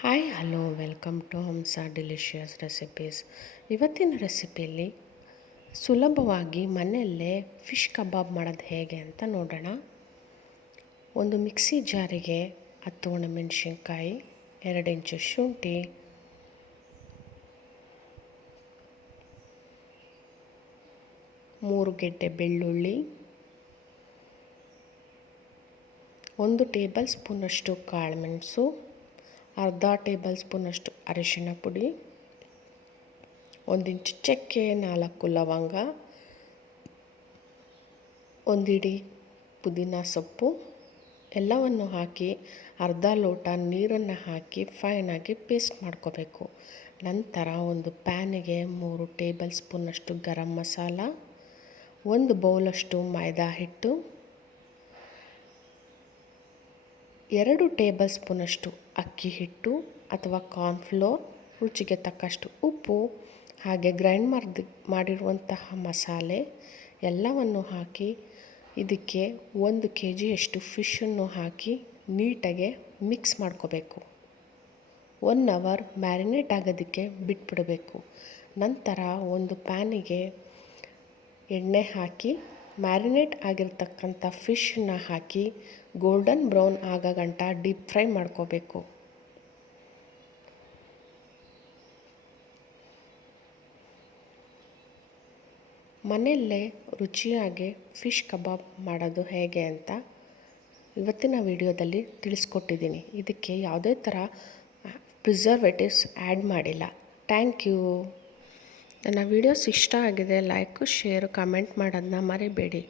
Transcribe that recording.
Hi hello welcome to Hamsa delicious recipes. ಇವತ್ತಿನ ರೆಸಿಪಿಯಲ್ಲಿ ಸುಲಭವಾಗಿ ಮನೆಯಲ್ಲೇ ಫಿಶ್ ಕಬಾಬ್ ಮಾಡೋದು ಹೇಗೆ ಅಂತ ನೋಡೋಣ. ಒಂದು ಮಿಕ್ಸಿ ಜಾರಿಗೆ 10 ಒಣಮೆಣಸಿನ್ಕಾಯಿ, 2 ಇಂಚು ಶುಂಠಿ, 3 ಗೆಡ್ಡೆ ಬೆಳ್ಳುಳ್ಳಿ, 1 ಟೇಬಲ್ ಸ್ಪೂನಷ್ಟು ಕಾಳುಮೆಣಸು, ಅರ್ಧ ಟೇಬಲ್ ಸ್ಪೂನಷ್ಟು ಅರಿಶಿಣ ಪುಡಿ, 1 ಇಂಚು ಚಕ್ಕೆ, 4 ಲವಂಗ, 1 ಹಿಡಿ ಪುದೀನ ಸೊಪ್ಪು ಎಲ್ಲವನ್ನು ಹಾಕಿ ಅರ್ಧ ಲೋಟ ನೀರನ್ನು ಹಾಕಿ ಫೈನಾಗಿ ಪೇಸ್ಟ್ ಮಾಡ್ಕೋಬೇಕು. ನಂತರ ಒಂದು ಪ್ಯಾನಿಗೆ 3 ಟೇಬಲ್ ಸ್ಪೂನಷ್ಟು ಗರಂ ಮಸಾಲ, 1 ಬೌಲಷ್ಟು ಮೈದಾ ಹಿಟ್ಟು, 2 ಟೇಬಲ್ ಸ್ಪೂನಷ್ಟು ಅಕ್ಕಿ ಹಿಟ್ಟು ಅಥವಾ ಕಾರ್ನ್ಫ್ಲೋರ್, ರುಚಿಗೆ ತಕ್ಕಷ್ಟು ಉಪ್ಪು, ಹಾಗೆ ಗ್ರೈಂಡ್ ಮಾಡಿರುವಂತಹ ಮಸಾಲೆ ಎಲ್ಲವನ್ನು ಹಾಕಿ ಇದಕ್ಕೆ 1 kgಯಷ್ಟು ಫಿಶನ್ನು ಹಾಕಿ ನೀಟಾಗಿ ಮಿಕ್ಸ್ ಮಾಡ್ಕೋಬೇಕು. 1 ಅವರ್ ಮ್ಯಾರಿನೇಟ್ ಆಗೋದಕ್ಕೆ ಬಿಟ್ಬಿಡಬೇಕು. ನಂತರ ಒಂದು ಪ್ಯಾನಿಗೆ ಎಣ್ಣೆ ಹಾಕಿ ಮ್ಯಾರಿನೇಟ್ ಆಗಿರ್ತಕ್ಕಂಥ ಫಿಶನ್ನ ಹಾಕಿ ಗೋಲ್ಡನ್ ಬ್ರೌನ್ ಆಗೋ ಗಂಟ ಡೀಪ್ ಫ್ರೈ ಮಾಡ್ಕೋಬೇಕು. ಮನೆಯಲ್ಲೇ ರುಚಿಯಾಗಿ ಫಿಶ್ ಕಬಾಬ್ ಮಾಡೋದು ಹೇಗೆ ಅಂತ ಇವತ್ತಿನ ವಿಡಿಯೋದಲ್ಲಿ ತಿಳಿಸ್ಕೊಟ್ಟಿದ್ದೀನಿ. ಇದಕ್ಕೆ ಯಾವುದೇ ಥರ ಪ್ರಿಸರ್ವೇಟಿವ್ಸ್ ಆ್ಯಡ್ ಮಾಡಿಲ್ಲ. Thank you. ನನ್ನ ವಿಡಿಯೋಸ್ ಇಷ್ಟ ಆಗಿದೆ ಲೈಕು, ಶೇರು, ಕಮೆಂಟ್ ಮಾಡೋದನ್ನ ಮರಿಬೇಡಿ.